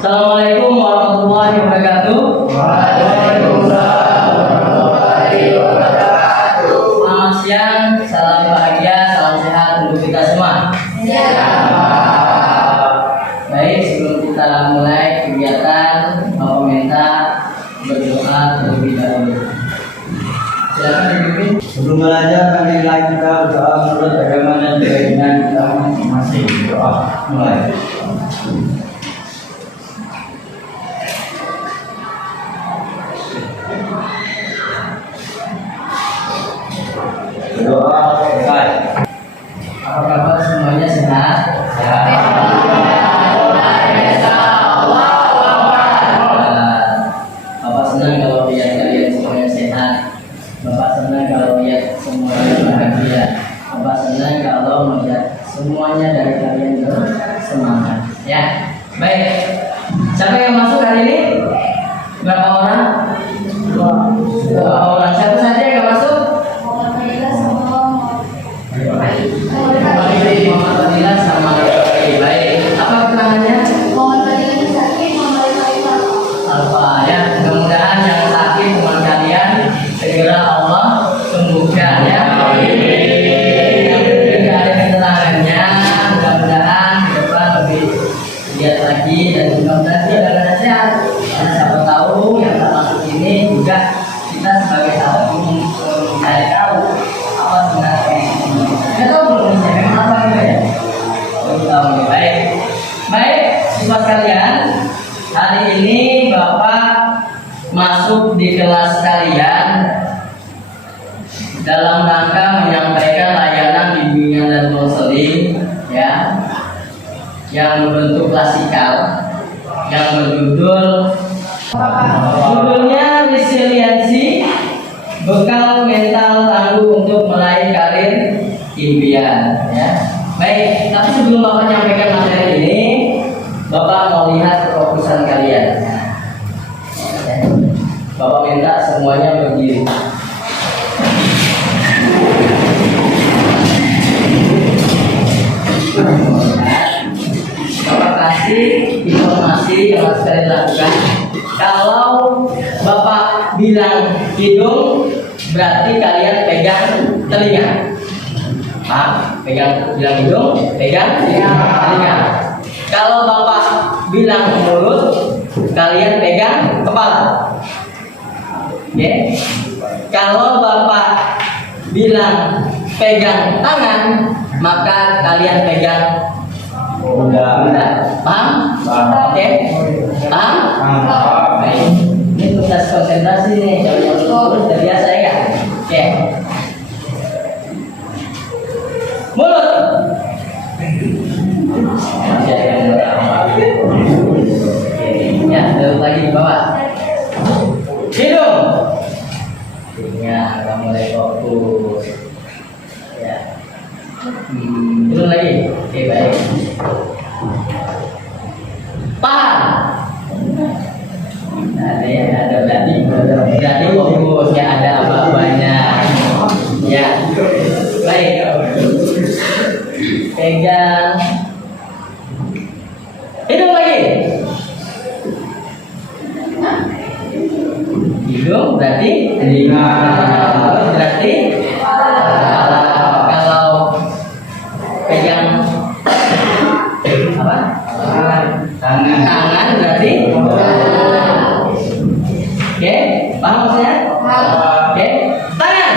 Assalamualaikum warahmatullahi wabarakatuh. Waalaikumsalam warahmatullahi wabarakatuh. Selamat siang, salam bahagia, salam sehat untuk kita semua. Baik, sebelum kita mulai kegiatan, Bapak minta berdoa terlebih dahulu. Silakan dipimpin. Sebelum belajar kami mulai kita berdoa menurut agama dan keyakinan kita masing-masing. Doa mulai. Doa selesai. Apa kabar semuanya sehat? Sehat. Bapak senang kalau lihat kalian semuanya sehat. Bapak senang kalau lihat semuanya bahagia. Bapak senang kalau melihat semuanya dari kalian bersemangat. Ya, baik. Siapa yang masuk hari ini? Berapa orang? Dua orang. Siapa saja yang masuk? Muhammad Fadilah sama baik. Apa keterangannya? Apa ya? Mudah-mudahan yang sakit teman kalian segera Allah sembuhkan ya. Tidak ada keterangannya. Mudah-mudahan ke depan lebih lihat lagi dan mudah-mudahan dia akan sehat. Karena siapa tahu yang tak masuk ini juga kita sebagai sahabat ingin mencari tahu apa sebenarnya. Kita tahu belum ini memang apa gitu ya? Tahu baik. Baik, siswa sekalian, hari ini Bapak masuk di kelas kalian dalam rangka menyampaikan layanan bimbingan dan konseling ya yang berbentuk klasikal yang judulnya resiliensi, bekal mental tangguh untuk meraih karir impian ya. Baik, tapi sebelum Bapak menyampaikan materi ini, Bapak mau lihat kefokusan kalian. Bapak minta semuanya berdiri. Bapak kasih informasi yang harus kalian lakukan. Kalau Bapak bilang hidung, berarti kalian pegang telinga. Pegang bilang hidung, pegang telinga. Kalau Bapak bilang mulut, kalian pegang kepala. Oke. Kalau Bapak bilang pegang tangan, maka kalian pegang bunda. Paham? Oke. Paham? Baik. Ini tugas konsentrasi nih. Kalau sudah biasa ya. Oke. Mulut. Masih ada yang ya, terus lagi di bawah. Hidung. Ya, kamu mulai fokus. Ya. Turun lagi. Oke, baik. Paha. Ada berarti fokus ya, ada apa-apanya. Ya. Baik. Pegang. Hidung lagi. Hidung berarti telinga. Berarti kalau pegang apa? Tangan berarti. Oke, paham maksudnya? Oke, tangan.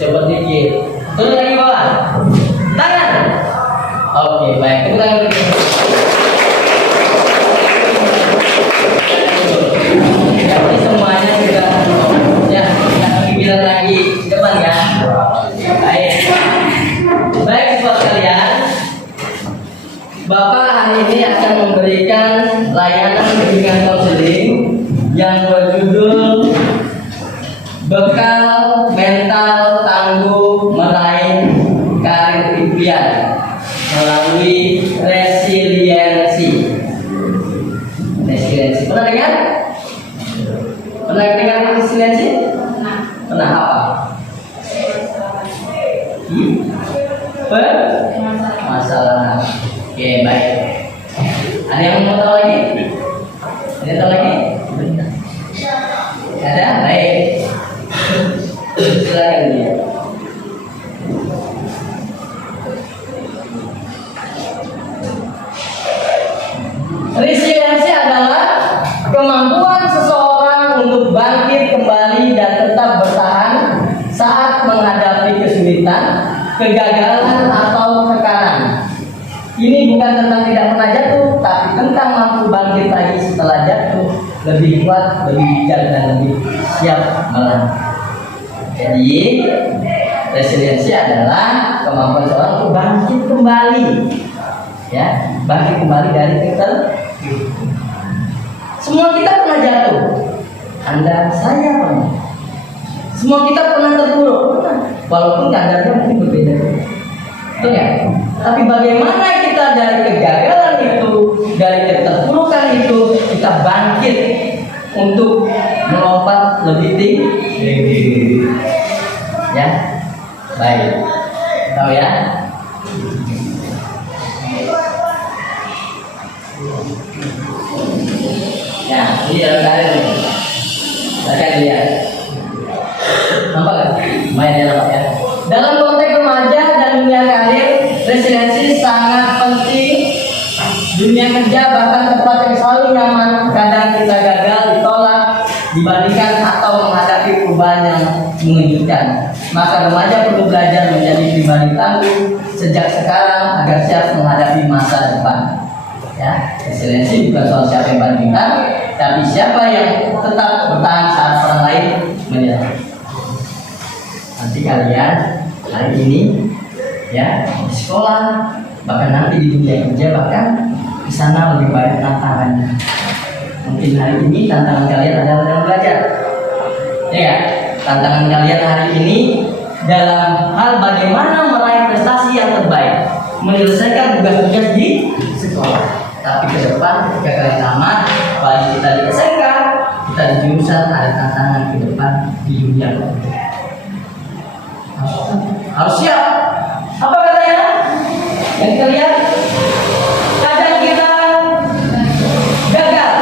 Coba dikit. Turun lagi bawah. Tangan. Oke, baik. Tepuk tangan dulu. Jadi semuanya sudah ya, pikiran lagi di depan ya. Baik. Baik, siswa sekalian. Bapak hari ini akan memberikan layanan bimbingan konseling yang berjudul bekal mental tangguh meraih karir impian melalui resiliensi. Resiliensi. Pernah dengar? Pernah dengar resiliensi? Pernah apa? Masalah. Oke, baik. Ada yang mau tahu lagi? Ada yang tahu lagi? Ada? Baik. Silakan dia. Resiliensi adalah kemampuan seseorang untuk bangkit kembali dan tetap bertahan saat menghadapi kesulitan, kegagalan atau tekanan. Ini bukan tentang tidak pernah jatuh, tapi tentang mampu bangkit lagi setelah jatuh, lebih kuat, lebih bijak dan lebih siap melangkah. Jadi, resiliensi adalah kemampuan seorang untuk bangkit kembali, ya, bangkit kembali dari keterpurukan. Semua kita pernah jatuh. Anda, saya pernah. Semua kita pernah terpuruk, walaupun kadarnya mungkin berbeda. Betul ya? Tapi bagaimana kita dari kegagalan itu, dari keterpurukan itu, kita bangkit untuk melompat lebih tinggi. Ya, baik. Tahu ya? Ya, ini dalam karir nih. Silakan lihat. Nampak kan? Lumayan ya, nampak ya. Dalam konteks remaja dan dunia karir, resiliensi sangat penting. Dunia kerja bahkan tempat yang selalu nyaman, kadang kita gagal, ditolak, dibandingkan atau menghadapi perubahan yang mengejutkan. Maka remaja perlu belajar menjadi pribadi tangguh sejak sekarang agar siap menghadapi masa depan. Ya, resiliensi bukan soal siapa yang paling pintar, tapi siapa yang tetap bertahan saat orang lain menyerah. Nanti kalian hari ini, ya, di sekolah, bahkan nanti di dunia kerja, bahkan di sana lebih banyak tantangannya. Mungkin hari ini tantangan kalian adalah dalam belajar, ya, tantangan kalian hari ini dalam hal bagaimana meraih prestasi yang terbaik, menyelesaikan tugas-tugas di sekolah. Tapi ke depan ketika kalian tamat, apalagi kita di SMK, kita di jurusan, ada tantangan ke depan di dunia kerja. Harus siap. Apa katanya? Yang kita lihat, kadang kita gagal,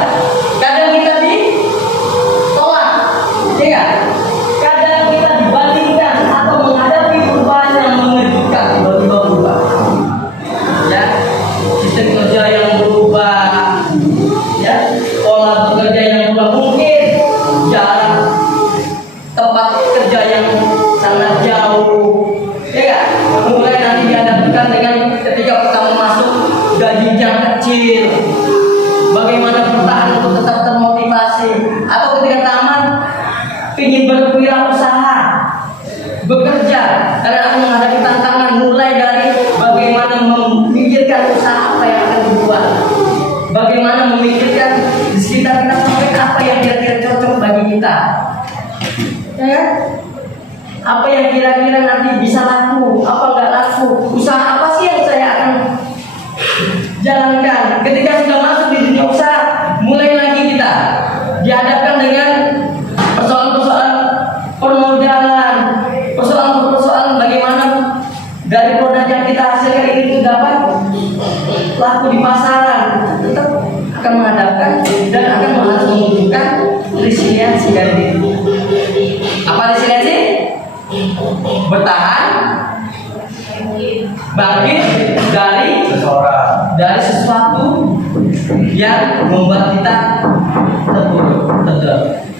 kadang kita ditolak, ya, kadang kita dibandingkan atau menghadapi perubahan yang mengejutkan, tiba-tiba berubah. Ya, sistem kerja yang berubah, ya, pola bekerja yang berubah, mungkin jarak tempat kerja yang sangat jauh, ya kan? Mulai nanti dihadapkan dengan ketika kamu masuk gajinya kecil, bagaimana bertahan untuk tetap termotivasi, atau ketika tamat ingin berwirausaha, bekerja, karena akan menghadapi tantangan mulai dari bagaimana memikirkan usaha apa yang akan dibuat, bagaimana memikirkan di sekitar kita sampai apa yang kira-kira cocok bagi kita, ya kan? Apa yang kira-kira nanti bisa laku, apa enggak laku, usaha apa sih yang saya akan jalankan. Ketika sudah masuk di dunia usaha, mulai lagi kita dihadapkan dengan persoalan-persoalan permodalan, persoalan-persoalan bagaimana dari produk yang kita hasilkan ini dapat laku di pasaran. Tetap akan menghadapkan dan akan harus membutuhkan resiliensi dari diri. Apa resiliensi? Bertahan, bangkit dari sesuatu yang membuat kita terpuruk.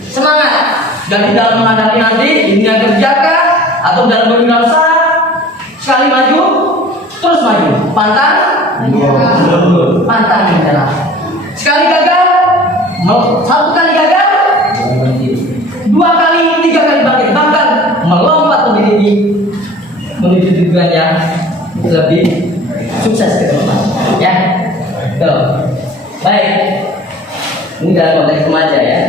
Semangat dan di dalam menghadapi nanti di dunia kerja kah, atau dalam berwirausaha, sekali maju terus maju, pantang menyerah. Sekali gagal, satu kali gagal, dua kali, tiga kali bangkit, bahkan melompat lebih tinggi menuju tujuan yang lebih sukses ke depan. Ya, tuh. Baik. Ini dalam konteks remaja ya.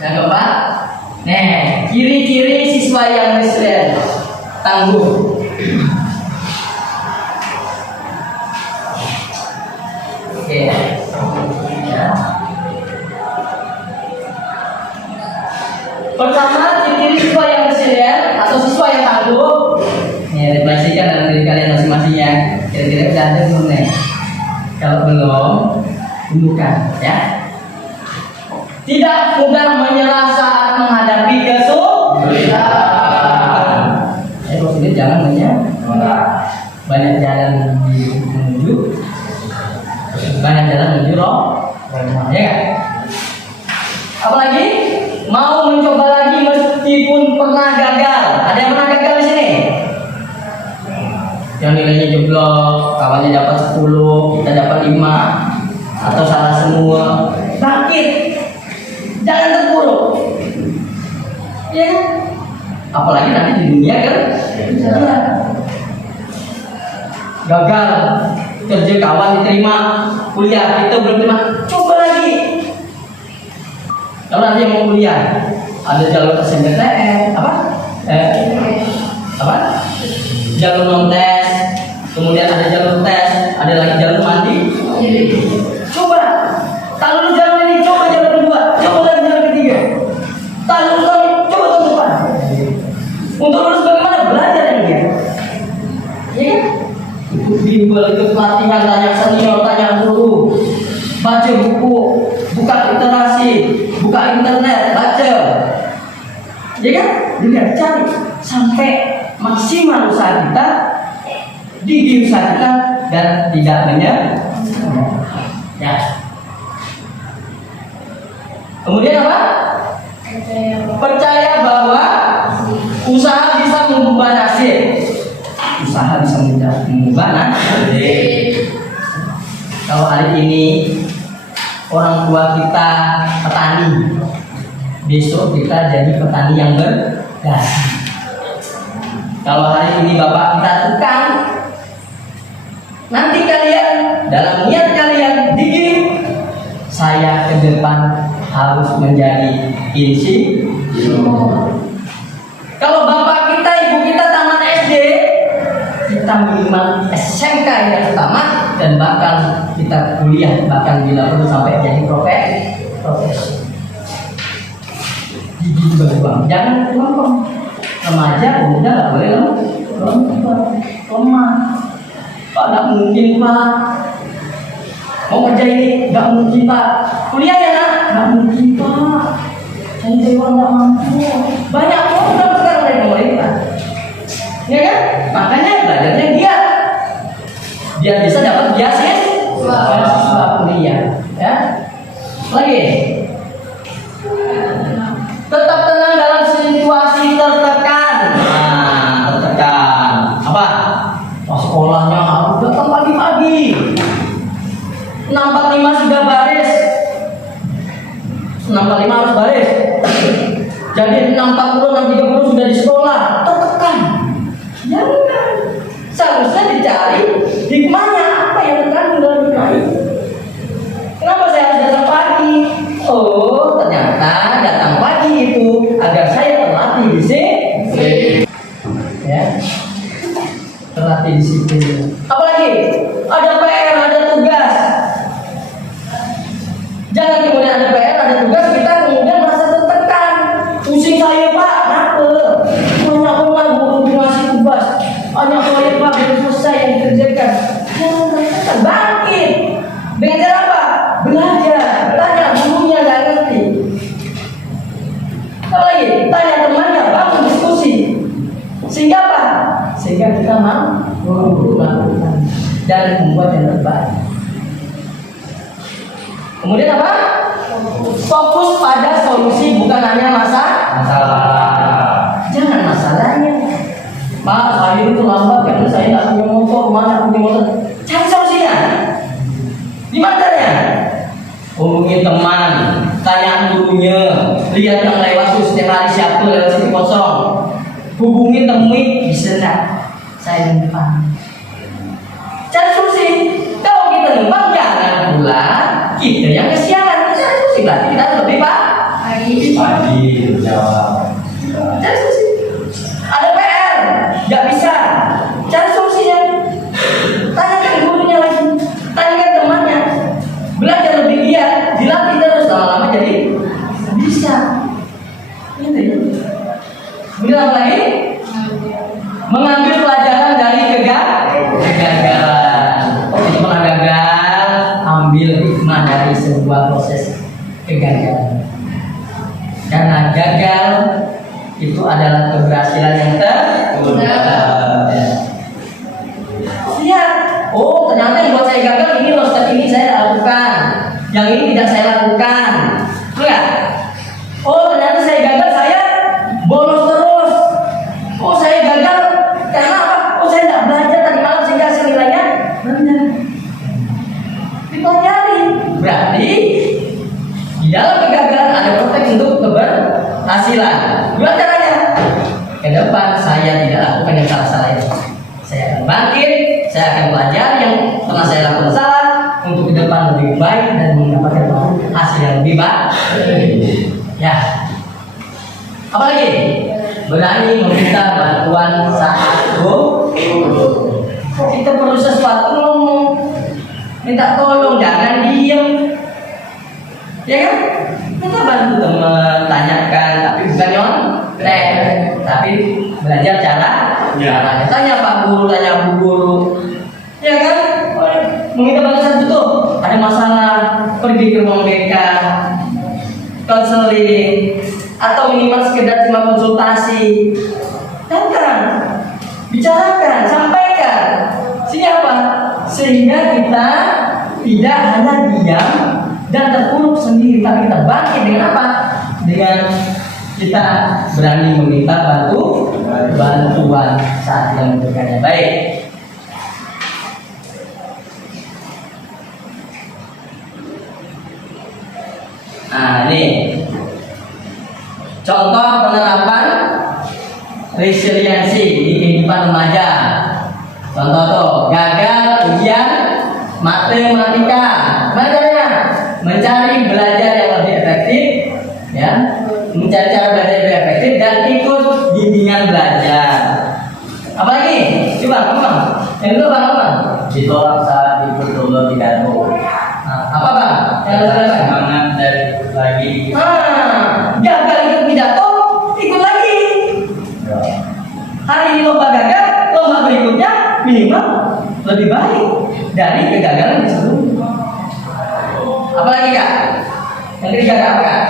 Yang keempat, ciri-ciri siswa yang resilient, tangguh. Oke. Ya. Pertama, ciri siswa yang resilient atau siswa yang tangguh. Ini refleksikan dalam diri kalian masing-masing ya. Kira-kira udah ada belum nih? Kalau belum, bukan ya. Tidak mudah menyerah saat menghadapi kesulitan. Kalau sulit jangan menyerah. Banyak jalan menuju, banyak jalan menuju roh, ya kan? Apalagi mau mencoba lagi meskipun pernah gagal. Ada yang pernah gagal di sini? Yang nilainya jeblok, kawannya dapat 10, kita dapat 5, atau salah semua. Bangkit, jangan terpuruk. Ya, apalagi nanti di dunia kan? Ya. Gagal kerja, kawan diterima, kuliah kita belum terima, coba lagi. Kalau nanti yang mau kuliah, ada jalur SNMPTN, jalur non tes, kemudian ada jalur tes, ada lagi jalur mandi. Coba, tak lulus jalur ini, coba jalur kedua, coba lagi jalur ketiga. Tak lulus lagi, coba tahun depan. Untuk lulus bagaimana? Belajar yang dia. Iya kan? Ikut bimbel, ikut pelatihan, tanya senior, tanya guru, baca buku, buka literasi, buka internet, baca. Ya kan? Dilihat, cari sampai maksimal usaha kita, gigi usaha kita, dan tidak menyerah. Ya. Kemudian apa? Percaya bahwa usaha bisa mengubah nasib. Usaha bisa mengubah nasib. Kalau hari ini orang tua kita petani, besok kita jadi petani yang berdasi. Kalau hari ini bapak kita tukang, nanti kalian dalam niat kalian dikit, saya ke depan harus menjadi insinyur. Kalau bapak kita, ibu kita tamat SD, kita minimal SMK yang tamat, dan bahkan kita kuliah, bahkan bila perlu sampai jadi profesor. Gigi juga jangan kelompok remaja, pemuda nggak boleh lemah. Pak, nggak mungkin pak. Mau kerja ini nggak mungkin pak. Kuliah ya nak? Nggak mungkin pak. Saya dewa nggak mampu. Banyak program sekarang dari pemerintah. Ya kan? Makanya belajarnya biar bisa dapat beasiswa kuliah. Ya. Lagi. Tetap tenang dalam situasi tertekan. Nah, tertekan. Apa? Sekolahnya harus datang pagi-pagi. 6.45 sudah baris. 6.45 harus baris. Jadi 6.40, 6.30 sudah di sekolah. Tertekan. Jangan. Seharusnya dicari hikmahnya apa yang terkandung dalam hikmah itu. Kenapa saya harus datang pagi? Oh, ternyata datang pagi itu agar saya terlatih disiplin. Ya. Terlatih disiplin. Apalagi ada PR, ada tugas. Jangan kemudian ada PR, ada tugas, kita kemudian merasa tertekan. Pusing saya pak, kenapa? Banyak guru ngasih tugas, banyak proyek pak belum selesai yang dikerjakan. Jangan tertekan, bangkit. Dengan cara apa? Belajar, tanya gurunya nggak ngerti. Apalagi tanya temannya, bangun diskusi. Sehingga apa? Sehingga kita mampu melakukan dan membuat yang terbaik. Kemudian apa? Fokus pada solusi, bukan hanya masalah. Jangan masalahnya. Pak, saya itu lambat karena saya tidak punya motor, mana punya motor. Cari solusinya. Di mana caranya? Hubungi teman, tanya gurunya, lihat yang lewat setiap hari siapa lewat situ kosong. Hubungi, temui, bisa enggak? Saya numpang. Cari solusi. Kalau kita numpang jangan pula kita yang kesiangan. Cari solusi, berarti kita lebih pagi jawab. Cari solusi. Ada PR, nggak bisa. Cari solusinya. Tanyakan gurunya lagi, tanyakan temannya. Belajar lebih giat, dilatih terus, lama-lama jadi bisa. Ini. Kemudian apa lagi? Mengambil pelajaran dari kegagalan. ambil hikmah dari sebuah proses kegagalan. Karena gagal itu adalah keberhasilan yang tertunda. Lihat, oh ternyata yang buat saya gagal ini loh, step ini saya lakukan, yang ini tidak saya lakukan. Lihat, oh ternyata saya gagal, saya bolos terus. Oh saya gagal karena apa? Oh saya tidak belajar tadi malam sehingga hasil nilainya rendah. Dipelajari. Berarti di dalam kegagalan ada protek untuk keberhasilan. Gimana caranya? Ke depan saya tidak lakukan yang salah-salah itu. Saya akan bangkit, saya akan belajar yang pernah saya lakukan salah untuk ke depan lebih baik dan mendapatkan hasil yang lebih baik. Ya. Apalagi? Berani meminta bantuan saat kita perlu sesuatu, ngomong, minta tolong, jangan diem. Ya kan? Kita bantu teman, tanyakan, tapi bukan nyontek, tapi belajar caranya. Tanya Pak Guru, tanya Bu Guru. Ya kan? Meminta bantuan betul. Ada masalah, pergi ke ruang BK, konseling, atau minimal sekedar cuma konsultasi. Datang, bicarakan, sampaikan. Siapa? Sehingga kita tidak hanya diam dan terpuruk sendiri, tapi kita bangkit dengan apa? Dengan kita berani meminta bantuan saat yang membutuhkannya. Baik. Nah, ini contoh penerapan resiliensi di kehidupan remaja. Contoh tuh, gagal ujian matematika. Gimana caranya? Mencari belajar yang lebih efektif, ya, mencari cara belajar yang lebih efektif dan ikut bimbingan belajar. Apalagi? Coba, Bang. Yang dulu Bang. Ditolak saat ikut lomba pidato. Nah, apa Bang? Yang Rasa semangat dan lagi. Gagal ikut pidato, ikut lagi. Ya. Hari ini lomba gagal, lomba berikutnya minimal lebih baik dari kegagalan yang sebelumnya. Apalagi Kak? Yang ketiga apa Kak?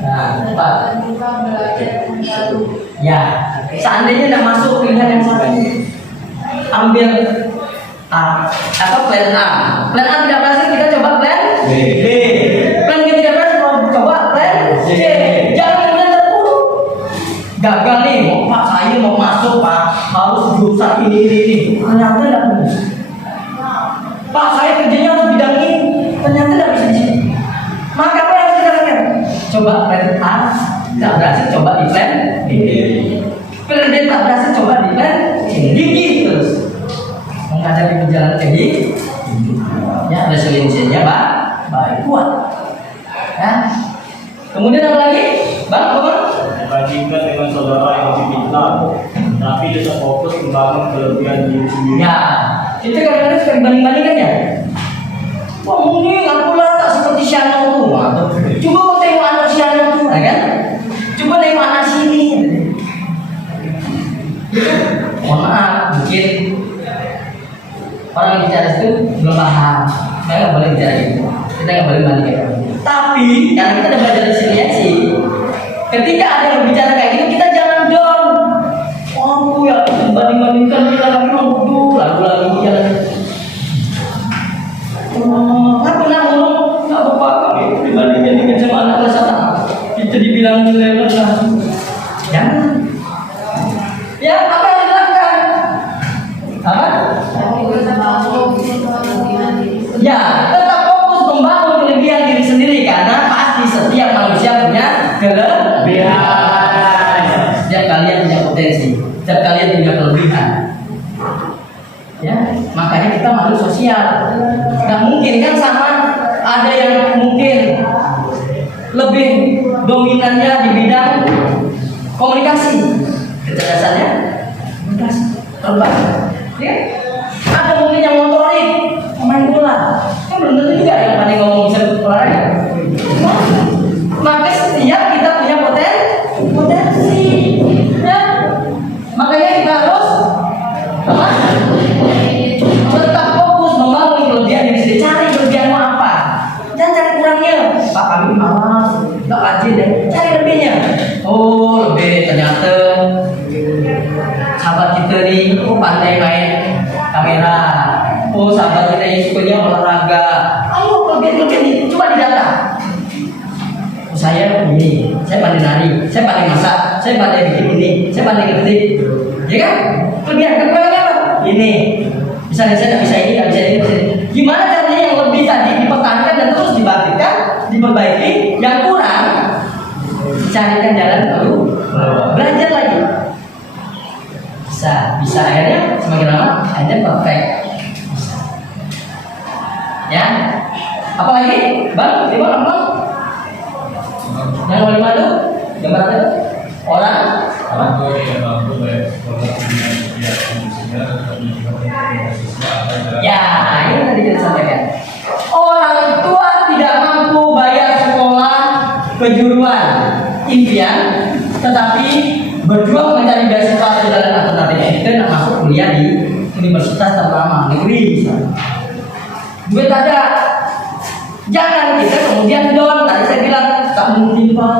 Nah, Pak. Ya, seandainya tidak masuk pilihan yang satu, ambil A, plan A. Plan A tidak berhasil, kita coba plan B. Plan B tidak berhasil, coba plan C. Jangan kemudian terpuruk. Gagal nih, Pak saya mau masuk Pak, harus jurusan ini. Ternyata tidak bisa. Pak saya kerjanya harus bidang ini, ternyata tidak bisa di sini. Maka apa yang harus kita lakukan? Coba plan A, tidak berhasil, coba di plan B. Plan B tak berhasil, coba di plan C. Gigih terus menghadapi perjalanan ini. Ya, resiliensinya baik, kuat. Ya. Kemudian apa lagi? Bang, apa? Bandingkan dengan saudara yang lebih pintar, tapi tetap fokus membangun kelebihan diri sendiri. Ya, itu kadang-kadang suka dibanding-bandingkan ya. Wah mungkin aku lah tak seperti Syano tuh. Coba kau tengok anak Syano tuh, ya kan? Coba tengok anak sini. Mohon maaf, mungkin orang yang bicara itu belum paham. Kita nggak boleh bicara itu. Kita nggak boleh bandingkan. Tapi karena kita udah belajar resiliensi, ketika ada yang bicara kayak gitu, kita jangan down. Oh, aku ya banding-bandingkan kita lagi ngomong lagu-lagu jalan. Kan pernah ngomong nggak apa-apa itu dibanding-bandingkan sama anak kelas 1. Itu dibilang nilai rendah. Jangan. Ya apa yang dilakukan? Apa? Ya tetap fokus membangun kelebihan diri sendiri karena pasti setiap manusia punya kelebihan. Setiap kalian punya potensi, setiap kalian punya kelebihan. Ya, makanya kita makhluk sosial. Nggak mungkin kan sama, ada yang mungkin lebih dominannya di bidang komunikasi, kecerdasannya komunikasi terbang. Ya, ada mungkin yang motorik, main bola, kan belum tentu juga yang pandai ngomong bisa olahraga. Maka setiap kita punya potensi, ya. Makanya kita harus apa? kita nih, oh pandai main kamera, oh sahabat kita yang sukanya olahraga, ayo kelebihan ini, coba didata. Oh, saya ini, saya pandai nari, saya pandai masak, saya pandai bikin ini, saya pandai ngetik, ya kan? Kelebihan kekurangannya apa? Ini, misalnya saya nggak bisa ini, nggak bisa ini, nggak bisa ini. Gimana caranya yang lebih tadi dipertahankan dan terus dibangkitkan, diperbaiki, yang kurang carikan jalan lalu belajar lagi. Bisa akhirnya semakin lama akhirnya perfect. Bisa. Ya. Apalagi bang, lima bang. Yang kelima itu gambar apa itu? Orang. Ya, ini tadi kita sampaikan. Orang tua tidak mampu bayar sekolah kejuruan impian, tetapi berjuang mencari beasiswa di jalan alternatif itu nak masuk kuliah di universitas ternama negeri misalnya. Duit ada, jangan kita kemudian down. Tadi saya bilang tak mungkin pak,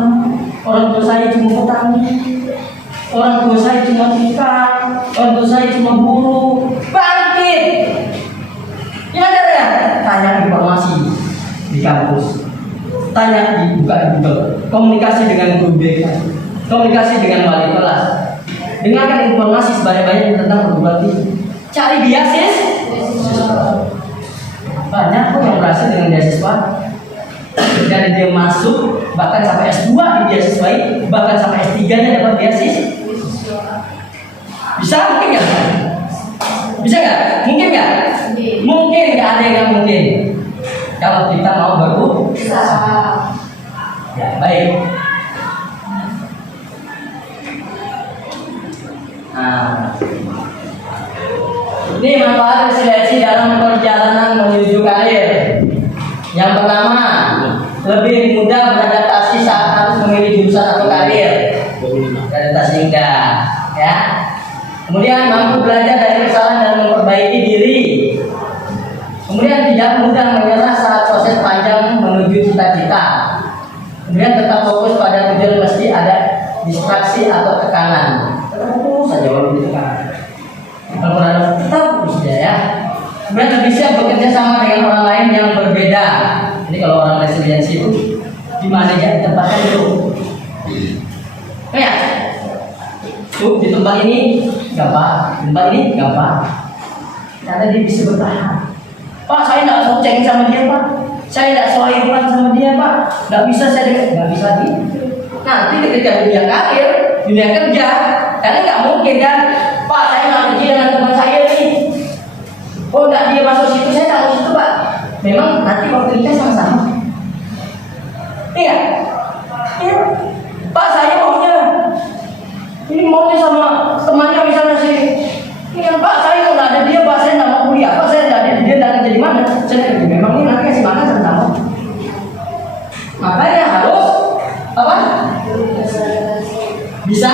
orang tua saya cuma petani, orang tua saya cuma tukang, orang tua saya cuma buruh. Bangkit, ya ada ya. Tanya informasi di kampus, tanya di Google, komunikasi dengan guru BK, komunikasi dengan wali kelas, dengarkan informasi sebanyak-banyaknya tentang perguruan tinggi, cari beasiswa. Banyak kok yang berhasil dengan beasiswa. Dari dia masuk bahkan sampai S2 di beasiswa, bahkan sampai S3-nya dapat beasiswa. Bisa mungkin nggak? Bisa nggak? Mungkin nggak? Mungkin nggak, ada yang mungkin. Kalau kita mau berusaha. Ya baik. Nah, ini manfaat resiliensi dalam perjalanan menuju karir. Yang pertama, lebih mudah beradaptasi saat harus memilih jurusan atau karir. Beradaptasi enggak, ya. Kemudian mampu belajar dari kesalahan dan memperbaiki diri. Kemudian tidak mudah menyerah saat proses panjang menuju cita-cita. Kemudian tetap fokus pada tujuan meski ada distraksi atau tekanan. Terus saja kalau ditekan. Kalau ada tetap fokus ya. Kemudian lebih siap bekerja sama dengan orang lain yang berbeda. Ini kalau orang resiliensi itu di mana ya tempatnya itu? Kayak tuh di tempat ini gampang, di tempat ini gampang. Karena dia bisa bertahan. Pak, saya tidak soceng sama dia pak. Saya tidak sohiban sama dia pak. Tidak bisa saya nggak bisa gitu. Nanti ketika dunia karir, dunia kerja, karena nggak mungkin kan. Pak, saya nggak kerja dengan teman saya nih. Oh, enggak, dia masuk situ, saya tak masuk situ pak. Memang nanti waktu kita sama-sama. Iya, iya. Pak, saya maunya ini maunya sama temannya misalnya sih. Iya pak, saya nggak ada dia pak, saya nggak mau kuliah pak, saya nggak ada dia nggak kerja di mana. Saya memang ini nanti kasih makan sama. Makanya harus apa? Bisa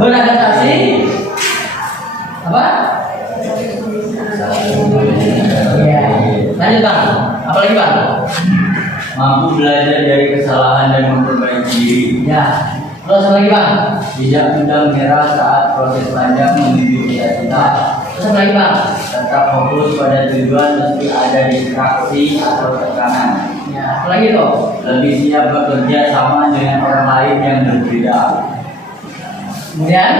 beradaptasi apa? Ya, lanjut bang. Apalagi bang? Mampu belajar dari kesalahan dan memperbaiki diri. Ya. Terus apa lagi bang? Tidak mudah menyerah saat proses panjang menuju cita-cita. Terus apa lagi bang? Tetap fokus pada tujuan meski ada distraksi atau tekanan. Ya. Apalagi tuh? Lebih siap bekerja sama dengan orang lain yang berbeda. Kemudian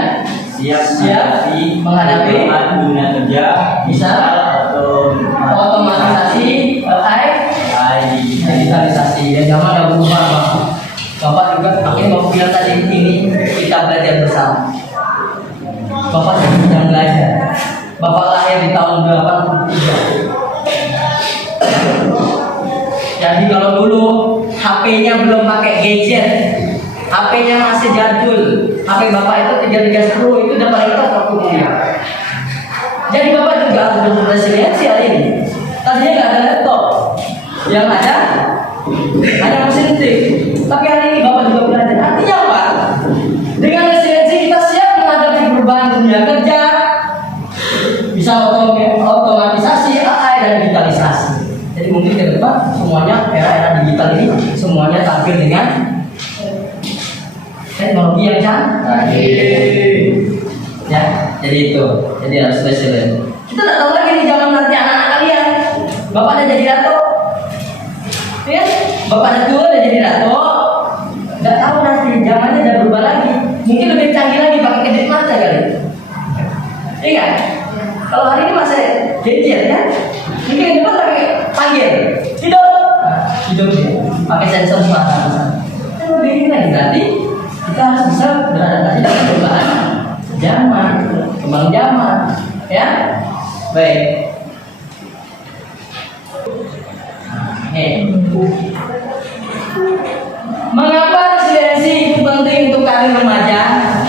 Siap menghadapi dunia kerja, bisa atau otomatisasi, AI, digitalisasi. Dan zaman udah berubah bang. Bapak juga akhirnya mau bilang tadi ini kita belajar bersama. Bapak sedang belajar. Bapak lahir di tahun 83. Jadi kalau dulu HP-nya belum pakai gadget, HP-nya masih jadul. HP bapak itu 3310 itu udah paling keras waktu kuliah. Jadi bapak juga harus berresiliensi hari ini. Tadinya nggak ada laptop, yang ada hanya mesin tik. Tapi hari ini bapak juga belajar. Artinya apa? Dengan resiliensi kita siap menghadapi perubahan dunia kerja, bisa otomatisasi, AI dan digitalisasi. Jadi mungkin ke depan semuanya era digital ini semuanya tampil dengan teknologi yang canggih. Ya. Jadi itu, jadi harus resilient. Kita nggak tahu lagi di zaman nanti anak-anak kalian, bapaknya jadi dato, ya, bapaknya tua udah jadi dato, nggak tahu nanti zamannya udah berubah lagi, mungkin lebih canggih lagi pakai kredit mata kali, iya kan? Kalau hari ini masih gadget ya, mungkin yang depan pakai panggil, hidup pakai sensor mata, kan lebih ini lagi berarti kita harus bisa beradaptasi dengan perubahan zaman, kembang zaman, ya. Baik. Mengapa residensi itu penting untuk karir remaja?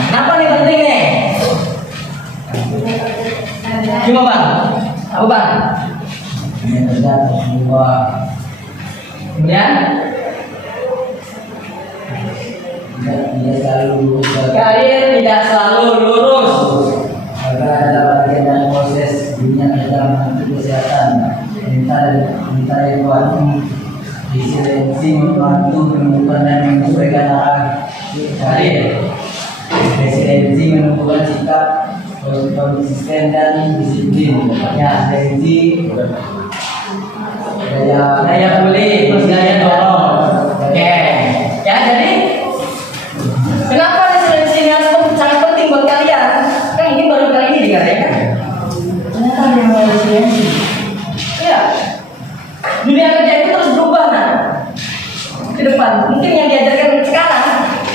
Kenapa nih penting nih? Cuma bang, apa bang? Ini terjadi semua. Kemudian tidak selalu lurus. Karir tidak selalu lurus. Maka adalah bagian dari proses dunia kerja menuju kesehatan. Minta Tuhan residensi membantu menemukan dan menyesuaikan arah karir. Residensi menentukan sikap konsisten dan disiplin. Ya, residensi daya beli plus daya dorong. Oke, ya jadi kenapa residensi ini sangat penting buat kalian? Kan ini baru kali ini dengar ya kan? Ternyata ada yang residensi. Ya, dunia kerja itu terus berubah nah ke depan. Mungkin yang diajarkan sekarang,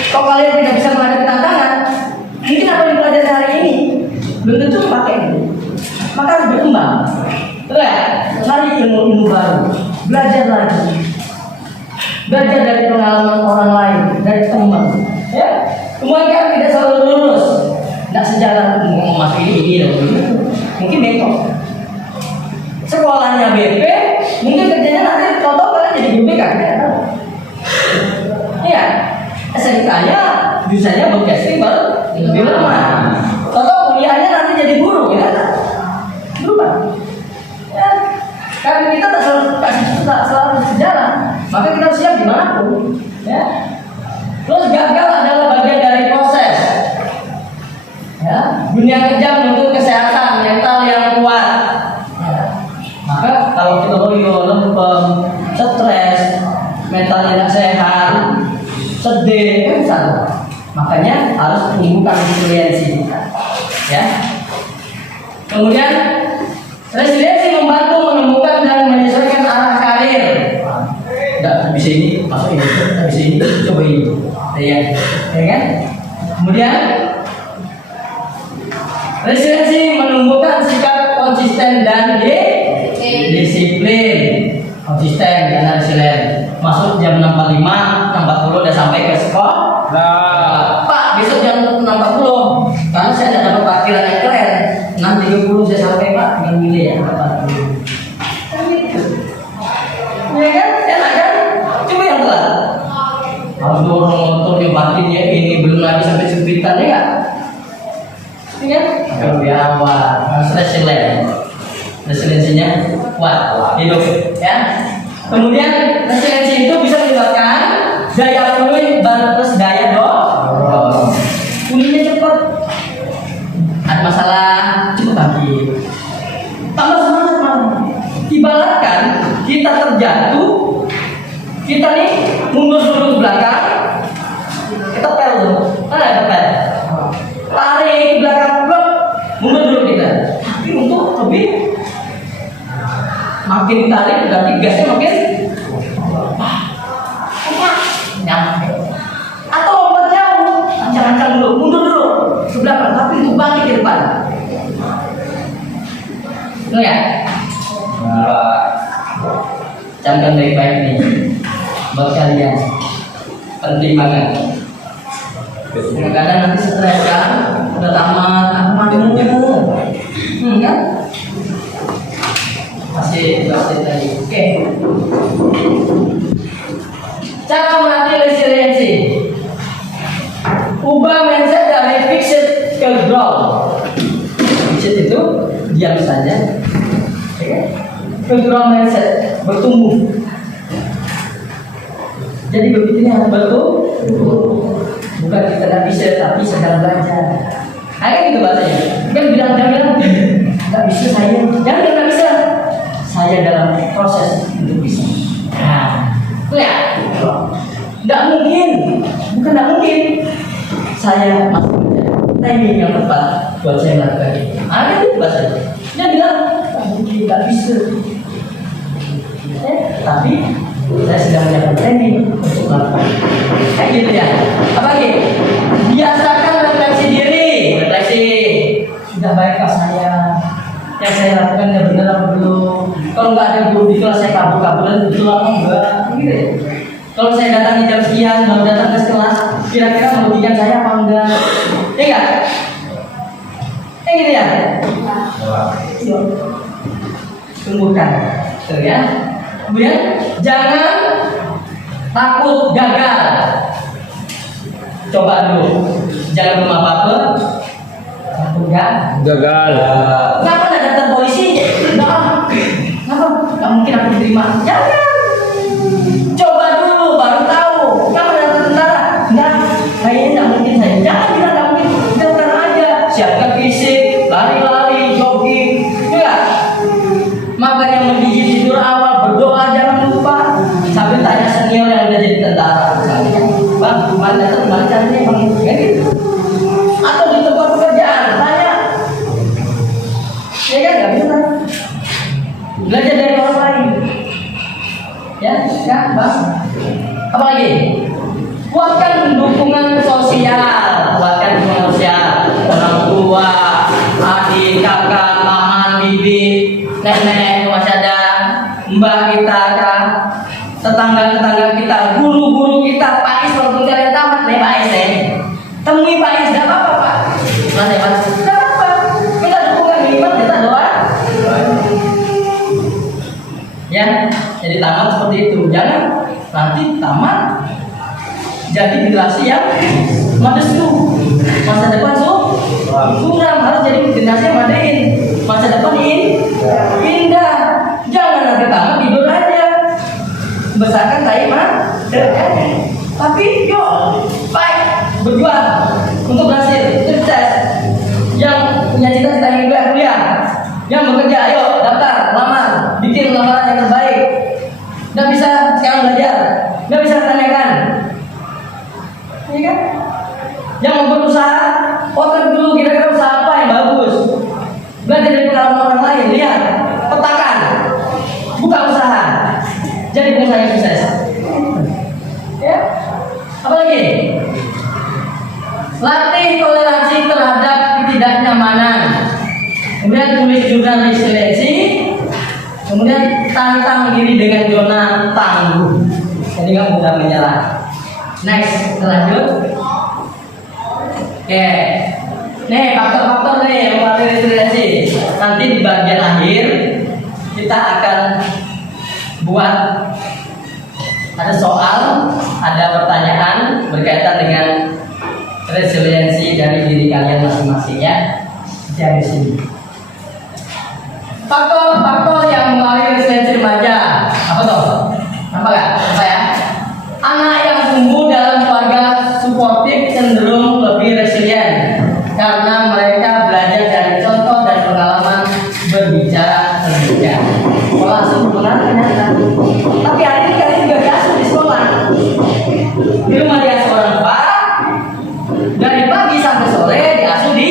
kalau kalian tidak bisa menghadapi tantangan, mungkin apa yang dipelajari hari ini belum tentu pakai. Maka harus berkembang. Cari ilmu baru, belajar lagi, belajar dari pengalaman orang lain, dari teman. Ya, teman kan tidak selalu lurus, tidak sejalan ngomong masuk ini dan ini. Mungkin bentok. Sekolahnya BP, mungkin kerjanya nanti contoh kalian jadi guru BK kan? Iya, SMK-nya bisanya broadcasting baru lebih lama. Contoh kuliahnya nanti jadi guru, ya kan? Berubah. Ya, karena kita tak selalu sejalan, maka kita harus siap dimanapun. Ya. Terus gagal adalah bagian dari proses. Ya, dunia kerja menuntut kesehatan mental yang kuat. Ya. Maka kalau kita loyo, lempem, stres, mentalnya tidak sehat, sedih, kan salah. Makanya harus menumbuhkan resiliensi. Ya. Kemudian resiliensi membantu menemukan dan menyesuaikan arah karir. Tidak bisa ini, masuk ini, tidak bisa ini, coba ini. Ya kan? Kemudian resiliensi menumbuhkan sikap konsisten dan disiplin. Konsisten dan resilient. Masuk jam 6.45, 6.40 udah sampai ke sekolah. Pak, besok jam 6.40 karena saya tidak dapat parkiran yang keren. 6.30 saya sampai Pak dengan milih ya Pak. Kan gitu. Ya kan? Enak kan? Coba yang telat. Harus dorong motor diobatin ya ini belum lagi sampai sempitan ya nggak? Iya kan? Kalau di awal harus resilient. Resiliensinya kuat, hidup ya. Kemudian resiliensi itu bisa melibatkan daya pulih plus daya dorong. Pulihnya cepat. Ada masalah cepat bangkit. Tambah semangat malah. Ibaratkan kita terjatuh, kita nih mundur dulu ke belakang, kita pel dulu, ada pel. Lari ke belakang, blok, mundur dulu kita. Tapi untuk lebih makin tarik berarti gasnya makin nyampe. Atau lompat jauh, ancang-ancang dulu, mundur dulu ke belakang, tapi untuk bangkit ke depan. Itu ya. Camkan baik-baik nih buat kalian, penting banget. Kadang-kadang nanti stres kan, udah tamat, kan? Masih lagi. Oke. Cara melatih resiliensi. Ubah mindset dari fixed ke growth. Fixed itu diam saja. Oke. Ke growth mindset, bertumbuh. Jadi begitu harus bertumbuh. Bukan kita tidak bisa tapi sedang belajar. Kayak gitu bahasanya. Jangan bilang nggak bisa saya. Jangan bilang nggak bisa. Saya dalam proses untuk bisa. Nah, ya, nggak mungkin, bukan nggak mungkin. Saya masih mencari timing yang tepat buat saya melakukan itu. Ada itu bahasa. Dia bilang nggak mungkin, nggak bisa. Tapi saya sedang menyiapkan training untuk melakukan kayak gitu ya. Apa lagi? Biasakan refleksi diri. Refleksi. Sudah baikkah saya? Yang saya lakukan yang benar apa belum? Kalau nggak ada guru di kelas saya kabur-kaburan betul apa enggak? Gitu ya. Kalau saya datang di jam sekian baru datang ke kelas, kira-kira merugikan saya apa enggak? Ya enggak? Gitu ya. Tunggukan, tuh ya. Kemudian jangan takut gagal. Coba dulu, jangan belum apa-apa. Takut Gagal. Kenapa nggak daftar polisi? Kenapa? Nggak mungkin aku diterima. Jangan. Coba dulu, baru tahu. Kenapa nggak daftar tentara? Nggak, kayaknya nggak mungkin saya. Jangan bilang nggak mungkin. Daftar aja. Siapkan fisik, lari-lari, jogging. Juga. Makanya menggigit tidur awal, berdoa jangan lupa. Sambil tanya senior yang udah jadi tentara. Bang, gimana caranya bang? Kayak gitu. Atau di tempat pekerjaan, tanya. Ya kan, nggak bisa. Belajar dari orang lain. Ya, bang. Apa lagi? Kuatkan dukungan sosial. Kuatkan dukungan sosial. Orang tua, adik, kakak, paman, bibi, nenek, masih ada mbak kita, kan? Tetangga-tetangga kita, guru-guru kita, Pak Is, walaupun kalian tamat nih Pak Is nih. Temui Pak Is, gak apa-apa Pak. Mas Evan, gak apa-apa. Kita dukungan minimal, kita doa. Ya, jadi tamat seperti itu. Jangan nanti tamat jadi generasi yang madesu. Masa depan suram, harus jadi generasi yang madein. Masa depan indah. Jangan nanti tamat tidur aja. Besarkan saya mah. Tapi yuk, baik berjuang untuk berhasil, sukses. Yang punya cita-cita ingin kuliah, yang bekerja, ayo daftar, lamar, bikin lamaran yang terbaik. Nggak bisa sekarang belajar, nggak bisa tanyakan, iya kan? Yang mau berusaha, potret dulu kira-kira usaha apa yang bagus. Belajar dari pengalaman orang lain, lihat, petakan, buka usaha, jadi pengusaha yang sukses. Ya, apa lagi? Latih toleransi terhadap ketidaknyamanan. Kemudian tulis jurnal resiliensi. Kemudian tantang diri dengan zona tangguh. Jadi nggak mudah menyerah. Next, lanjut. Oke. Nih faktor-faktor nih yang melalui resiliensi. Nanti di bagian akhir kita akan buat ada soal, ada pertanyaan berkaitan dengan resiliensi dari diri kalian masing-masing ya. Dari sini. Faktor-faktor yang melalui resiliensi remaja. Apa tuh? Apa nggak? Apa ya? Anak yang tumbuh dalam keluarga suportif cenderung lebih resilient karena mereka belajar dari contoh dan pengalaman berbicara terbuka. Langsung benar ternyata. Tapi hari ini kalian juga diasuh di sekolah. Di rumah diasuh orang tua. Dari pagi sampai sore diasuh di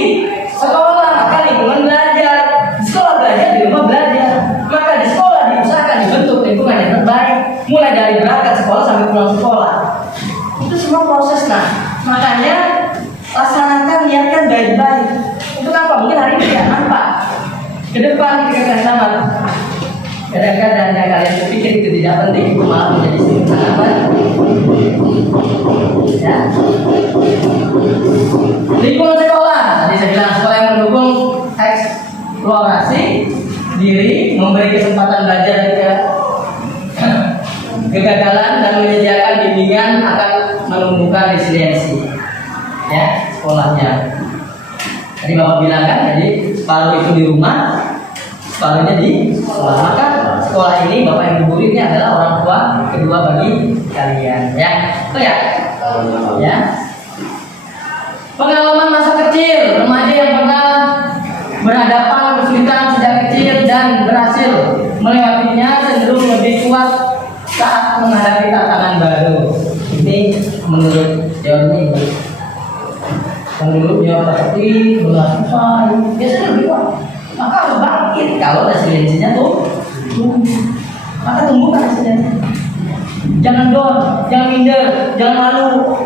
sekolah. Maka lingkungan belajar. Di sekolah belajar, di rumah belajar. Maka di sekolah diusahakan dibentuk lingkungan yang terbaik. Mulai dari berangkat sekolah sampai pulang sekolah. Itu semua proses nah. Makanya laksanakan, niatkan baik-baik. Itu apa? Mungkin hari ini tidak nampak. Ke depan kita akan selamat. Kadang-kadang yang kalian pikir itu tidak penting, itu malah menjadi sangat baik. Ya. Lingkungan sekolah, tadi saya bilang sekolah yang mendukung eksplorasi diri, memberi kesempatan belajar ke kegagalan dan menyediakan bimbingan akan menumbuhkan resiliensi. Ya, sekolahnya. Tadi Bapak bilang kan, jadi separuh itu di rumah, separuhnya di sekolah. Maka sekolah ini Bapak yang guru ini adalah orang tua kedua bagi kalian. Ya, itu ya. Ya. Pengalaman masa kecil, remaja yang pernah yang dulu dia seperti belasify, biasanya lebih kuat. Maka harus bangkit kalau resiliensinya tuh tumbuh. Maka tumbuhkan resiliensi. Jangan down, jangan minder, jangan malu.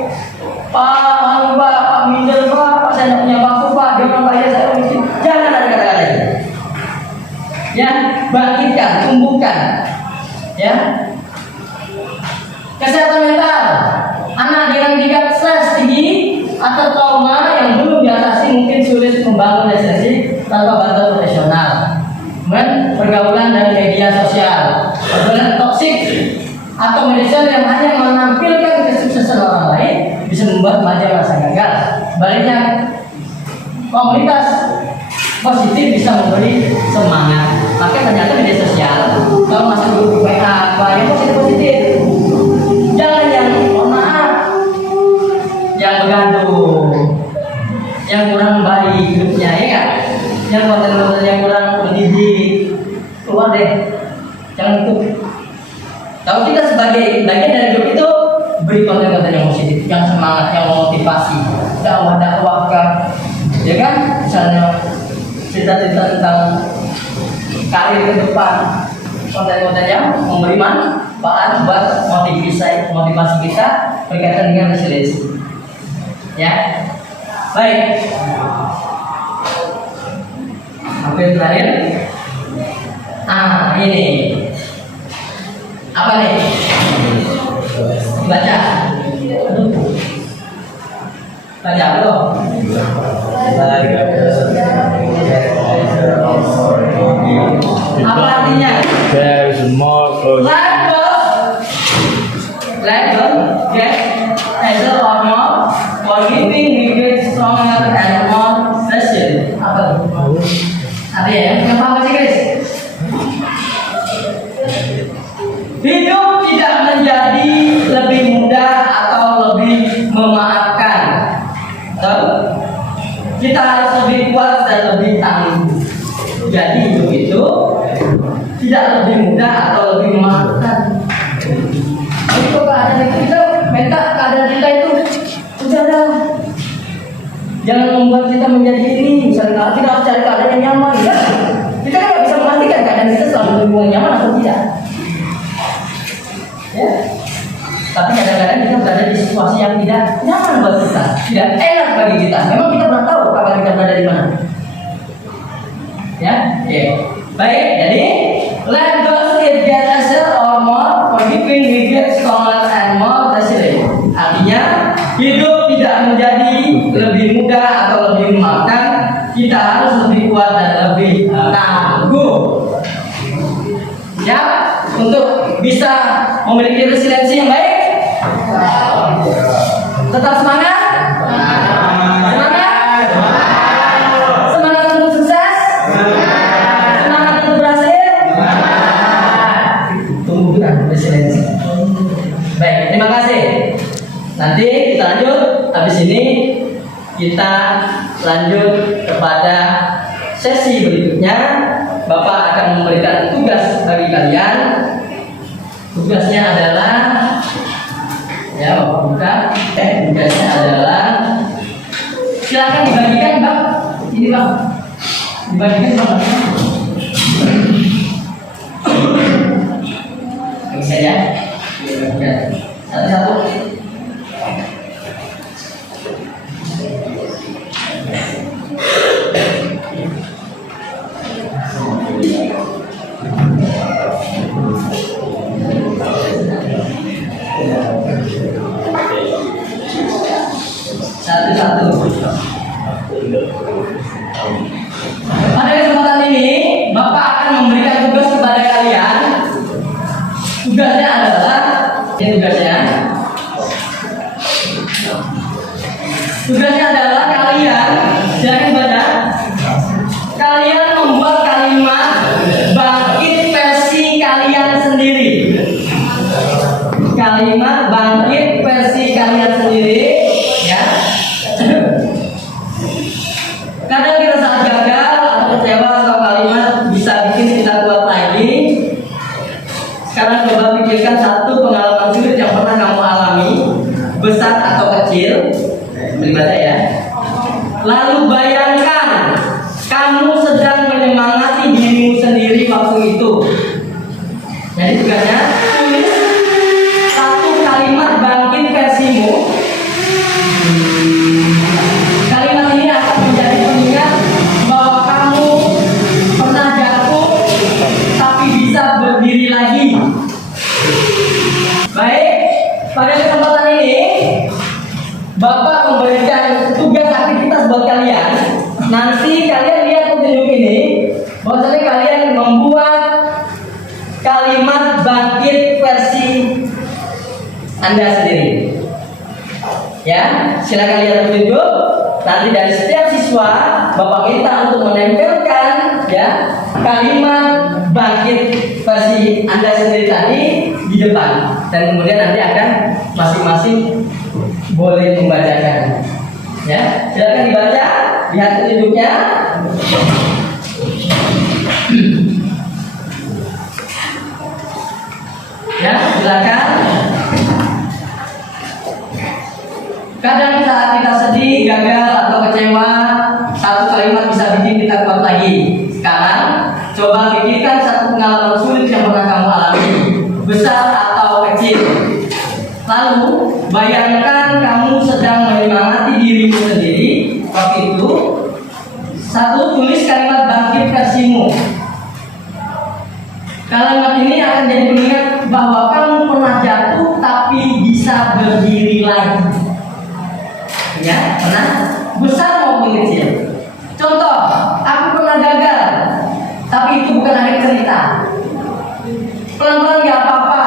Pak, malu pak minder pak saya tidak punya waktu pak, dia orang kaya saya miskin. Jangan ada kata-kata itu. Ya, bangkitkan, tumbuhkan. Ya. Kesehatan mental. Anak dengan tingkat stres tinggi atau trauma yang belum diatasi mungkin sulit membangun resiliensi tanpa bantuan profesional. Kemudian pergaulan dan media sosial, pergaulan toksik atau media yang hanya menampilkan kesuksesan orang lain bisa membuat remaja merasa gagal. Sebaliknya, komunitas positif bisa memberi semangat. Maka ternyata media sosial kalau masuk grup WA apa yang positif. Jangan yang mohon maaf, yang bergaduh, yang kurang baik grupnya, ya kan? Yang konten-konten yang kurang mendidik, keluar deh. Jangan itu. Kalau kita sebagai bagian dari grup itu beri konten-konten yang positif, yang semangat, yang memotivasi, dakwah, ya kan? Misalnya cerita-cerita tentang karir ke depan, konten-konten yang memberi manfaat buat motivasi kita berkaitan dengan resiliensi. Ya, baik. Hampir terakhir. Ini apa nih? Baca. Baca belum? Apa artinya? There is more for Life don't get better or more. Forgiving we get stronger and more resilient. Apa? Artinya ya? Yang paham sih guys? Hidup tidak menjadi lebih mudah atau lebih memaafkan. Kita harus lebih kuat dan lebih tangguh. Jadi hidup itu tidak lebih mudah atau lebih memaafkan. Itu keadaan kita, minta keadaan kita itu udahlah. Jangan membuat kita menjadi ini. Misalnya kita harus cari keadaan yang nyaman, ya. Kita kan nggak bisa memastikan keadaan kita selalu nyaman atau tidak. Ya. Tapi kadang-kadang kita berada di situasi yang tidak nyaman buat kita, tidak enak bagi kita. Memang kita belum tahu kapan kita berada di mana. Ya, oke. Baik, jadi let those it get lesser or more forgiving we get stronger and more resilient. Artinya hidup tidak menjadi lebih mudah atau lebih memaafkan. Kita harus lebih kuat dan lebih tangguh. Ya, untuk bisa memiliki resiliensi yang baik. Tetap semangat. Semangat untuk sukses. Semangat untuk berhasil. Tumbuhkan resiliensi. Baik, terima kasih. Nanti kita lanjut. Habis ini kita lanjut kepada sesi berikutnya. Bapak akan memberikan tugas bagi kalian. Tugasnya adalah, ya Bapak buka. Tugasnya adalah, silakan dibagikan Bang. Ini Bang, dibagikan Bang. Bisa ya? Satu-satu. Satu-satu. Pada kesempatan ini, Bapak akan memberikan tugas kepada kalian. Tugasnya adalah, ini tugasnya. Tugasnya adalah kalian, jangan baca. Kalian membuat kalimat bangkit versi kalian sendiri. Kalimat bangkit versi kalian sendiri, ya. Kadang kita sangat gagal atau kecewa atau kalimat bisa bikin kita kuat lagi. Sekarang coba pikirkan satu pengalaman sulit yang pernah kamu alami, besar atau kecil. Beribadah ya. bayangkan kamu sedang menyemangati dirimu sendiri waktu itu. Jadi tugasnya tulis satu kalimat bangkit versimu. Kalimat ini akan menjadi pengingat bahwa kamu pernah jatuh tapi bisa berdiri lagi. Baik, pada kesempatan ini Bapak memberikan tugas aktivitas buat kalian. Nanti kalian lihat petunjuk ini, bahwasanya kalian membuat kalimat bangkit versi Anda sendiri. Ya, silakan lihat petunjuk. Nanti dari setiap siswa Bapak minta untuk menempelkan ya kalimat bangkit versi Anda sendiri tadi di depan, dan kemudian nanti akan masing-masing boleh membacakan. Ya, silakan dibaca, lihat petunjuknya. Ya, silakan. Kadang saat kita sedih, gagal atau kecewa, satu kalimat bisa bikin kita kuat lagi. Sekarang, coba pikirkan satu pengalaman sulit yang pernah kamu alami, besar atau kecil. Lalu, bayangkan kamu sedang menyemangati dirimu sendiri waktu itu. Satu, tulis kalimat bangkit versimu. Kalimat ini akan jadi pengingat bahwa kamu pernah jatuh tapi bisa berdiri lagi. Ya, pernah besar maupun kecil. Contoh, aku pernah gagal, tapi itu bukan akhir cerita. Pelan-pelan gak apa-apa,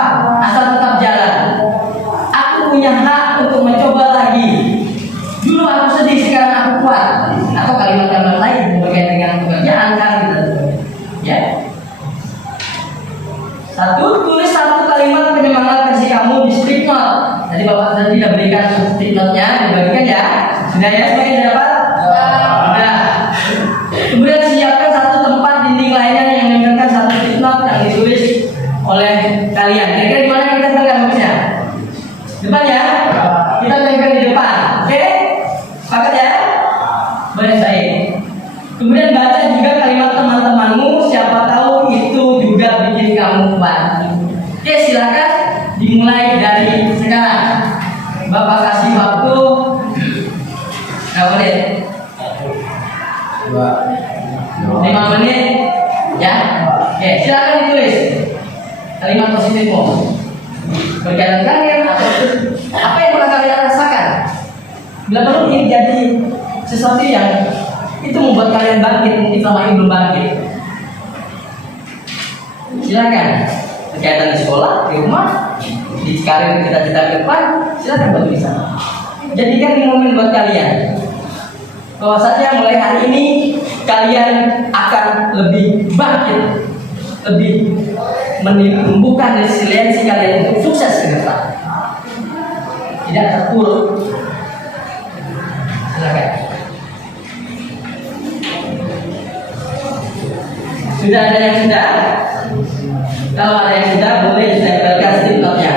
asal tetap jalan. Aku punya hak untuk mencoba lagi. Dulu aku sedih, sekarang aku kuat. Atau kalimat-kalimat lain berkaitan dengan pekerjaan kan gitu. Ya. Satu, tulis satu kalimat penyemangat versi kamu di stick note. Jadi Bapak tadi sudah berikan stick note-nya, dibagikan ya. Sudah ya, semuanya dapat? Sudah. Kemudian siapkan satu tempat dinding lainnya yang menempelkan satu stick note yang ditulis oleh kalian. Kira-kira di mana kita tempelkan bagusnya? Depan ya? Kita tempel di depan. Oke? Sepakat ya? Baik. Kemudian baca juga kalimat teman-temanmu, siapa tahu itu juga bikin kamu kuat. Oke, silakan dimulai dari sekarang. Bapak kasih waktu 5 menit. 5 menit ya. Oke, silakan ditulis kalimat positifmu berkaitan kalian atau apa yang pernah kalian rasakan. Bila perlu ini jadi sesuatu yang itu membuat kalian bangkit, mungkin selama ini belum bangkit. Silakan berkaitan di sekolah, di rumah, di karir cita-cita ke depan, silakan buat di sana. Jadikan ini momen buat kalian. Bahwasanya mulai hari ini kalian akan lebih bangkit, lebih menumbuhkan resiliensi kalian untuk sukses ke depan. Tidak terpuruk. Silakan. Sudah ada yang sudah? Kalau ada yang sudah, boleh ditempelkan stick note-nya.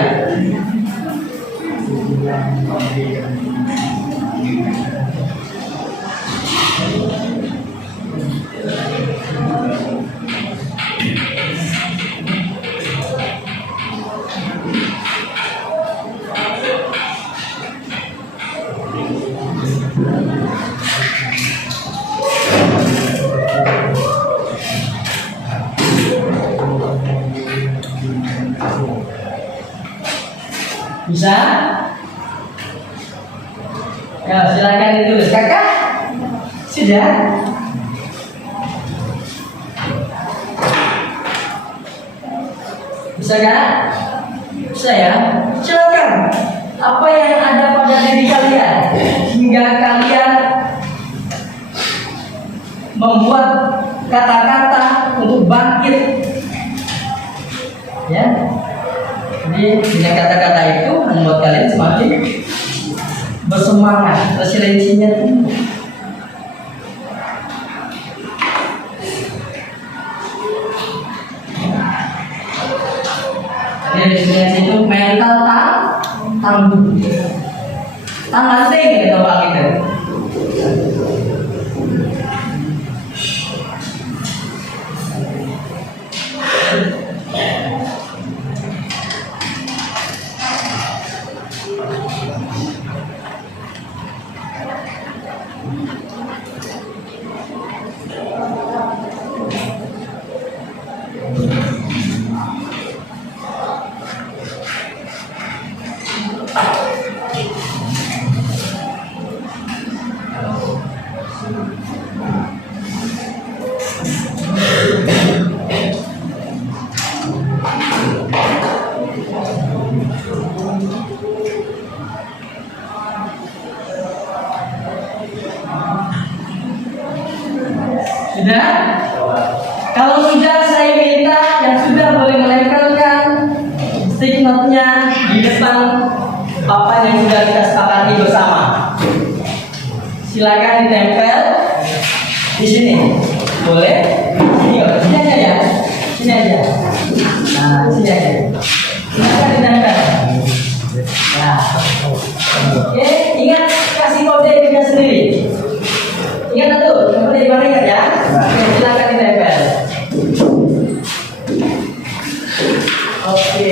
Bisa? Ya, silakan ditulis. Kakak? Sudah? Bisa kan? Bisa ya? Silakan. Apa yang ada pada diri kalian hingga kalian membuat kata-kata untuk bangkit. Ya. Jadi dengan kata-kata itu membuat kalian semakin bersemangat, resiliensinya tinggi. Resiliensi itu mental tangguh, tangan tinggi gitu Pak gitu. Sudah? Kalau sudah, saya minta yang sudah boleh menempelkan stick note-nya di depan papan yang sudah kita sepakati bersama. Silakan ditempel di sini. Boleh? Sini, sini aja ya. Sini aja. Nah, sini aja. Silakan ditempel. Nah, oke. Ingat kasih kode dirinya sendiri. Ingat tuh, kode di mana ingat ya? Oke, silakan ditempel. Oke.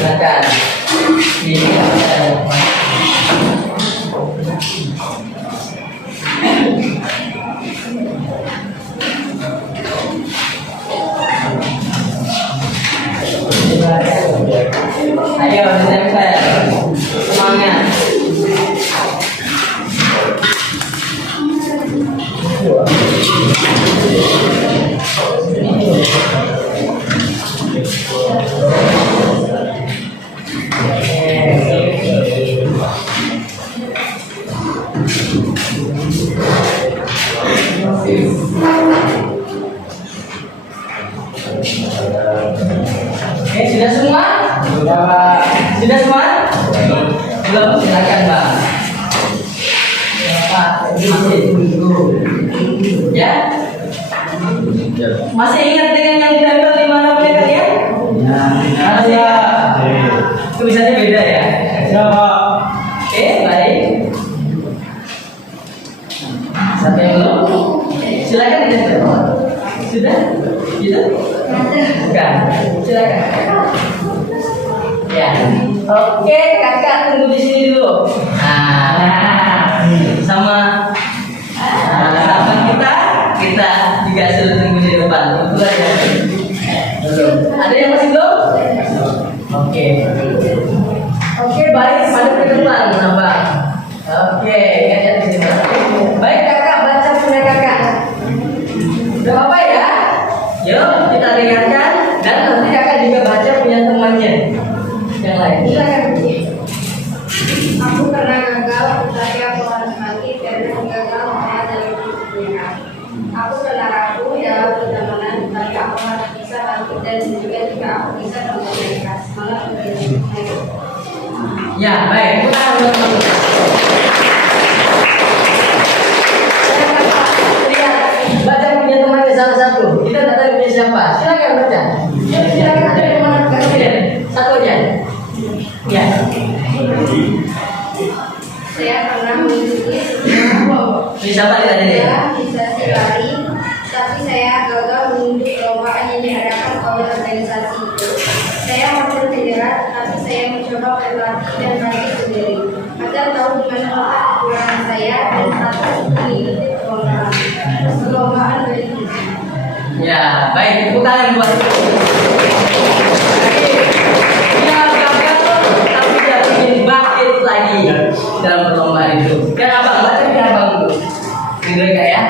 Silakan. Ayo ditempel. Semangat. Oke, sudah semua? Sudah semua? Belum, silakan Bang. Pak, masih dulu. Ya? Masih ingat dengan yang ditempel di mana boleh kalian? Masih ya. Tulisannya beda ya? Oke, baik. Satu yang belum? Silakan ditempel. Sudah? Sudah? Bukan. Silakan. Ya. Oke, kakak tunggu di sini dulu. Nah, sama sahabat kita juga sudah tunggu di depan. Tunggu aja. Belum. Ada yang masih belum? Oke. Oke, baik. Pada ke depan, Abang. Oke, lihat di sini. Baik, kakak baca punya kakak. Udah apa ya? Yuk, kita dengarkan dan nanti kakak juga baca punya temannya yang lain. Silakan. Aku pernah gagal, tetapi aku harus bangkit karena gagal makanya dari dunia. Aku pernah rapuh dalam pertemanan, tapi aku harus bisa bangkit dan juga jika aku bisa kembali mereka. Semangat untuk Ya, baik. Kita akan lihat baca punya temannya salah satu. Kita tidak tahu punya siapa. Silakan baca. Silakan ada yang mana kalian? Satu aja. Ya. Saya pernah mengikuti sebuah kelompok. Ini siapa tidak ada dia? Bisa lari, tapi saya gagal mengikuti perlombaan yang diadakan oleh organisasi itu. Saya masih terjerat, tapi saya mencoba berlatih dan bangkit sendiri agar tahu di mana letak kekurangan saya dan satu mengikuti perlombaan berikutnya. Ya, baik. Tepuk tangan buat dia gagal, tapi dia ingin bangkit lagi dalam perlombaan itu. Dan abang, baca biar abang dulu. Dengar gak ya?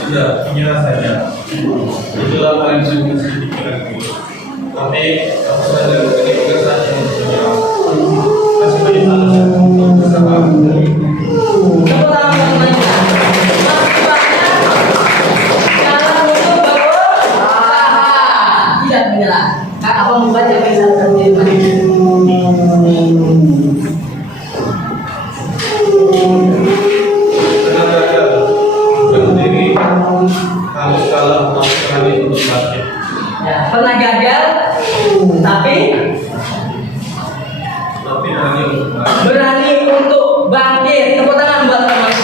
Sudah punya saja. Itulah paling sulit pikiranku. Tapi aku sadar ini pekerjaan yang punya. Masih banyak alasan untuk bersama. Tepuk tangan teman-teman. Masih banyak cara untuk berusaha. Tidak menyerah. Kak, abang membaca bisa sendiri. Karena gagal berdiri harus kalah pertama kali untuk bangkit. Ya, pernah gagal, tapi berani untuk bangkit. berani untuk bangkit. Tepuk tangan buat teman-teman.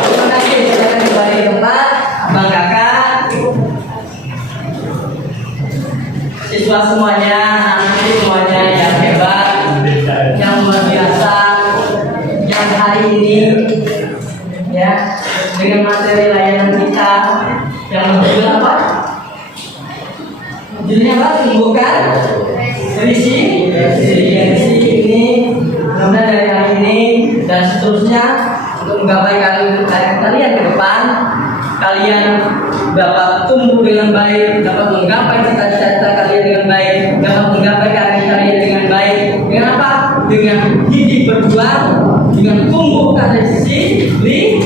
Terima kasih sudah kembali ke tempat, abang kakak, siswa semuanya, anak semuanya yang hebat, yang luar biasa, yang hari ini dengan materi layanan kita yang berjudul apa? Judulnya apa? Tumbuhkan resiliensi ini. Kemudian dari hari ini dan seterusnya untuk menggapai kalian ke depan, kalian dapat tumbuh dengan baik, dapat menggapai cita-cita kalian dengan baik, dapat menggapai karir kalian dengan baik. Dengan apa? Dengan gigih berjuang, dengan tumbuhkan resiliensi.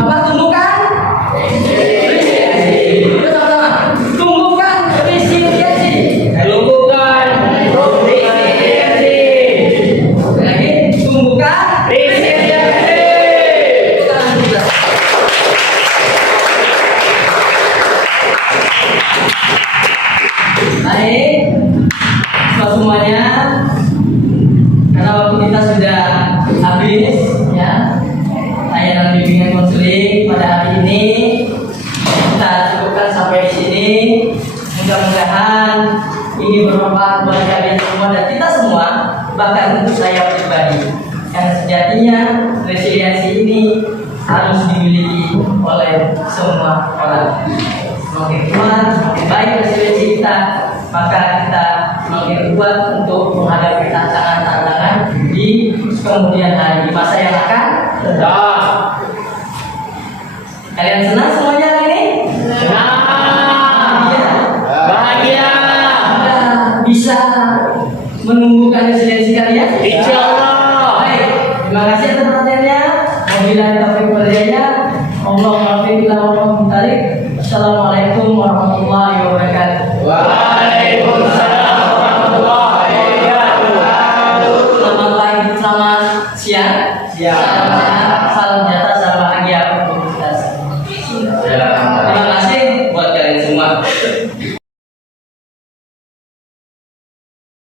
Apa tumbuhkan? Resiliensi. Bersama-sama. Tumbuhkan resiliensi. Tumbuhkan resiliensi. Sekali lagi, tumbuhkan Resiliensi. Baik, semuanya, karena waktu kita sudah habis, ya. Layanan bimbingan konseling pada hari ini kita cukupkan sampai di sini. Mudah-mudahan ini bermanfaat bagi kalian semua dan kita semua, bahkan untuk saya pribadi. Yang sejatinya resiliensi ini harus dimiliki oleh semua orang. Semakin kuat, semakin baik resiliensi kita, maka kita semakin kuat untuk menghadapi tantangan-tantangan di kemudian hari, di masa yang akan datang. Kalian senang semuanya hari ini? Bahagia. Bahagia. Anda bisa menumbuhkan resiliensi kalian? Insya Allah. Baik, terima kasih atas perhatiannya. Wabillahi taufiq wal hidayah. Allahumma Assalamualaikum warahmatullahi wabarakatuh. Waalaikumsalam warahmatullahi wabarakatuh. Selamat pagi, selamat siang. Siang. Salam sehat, salam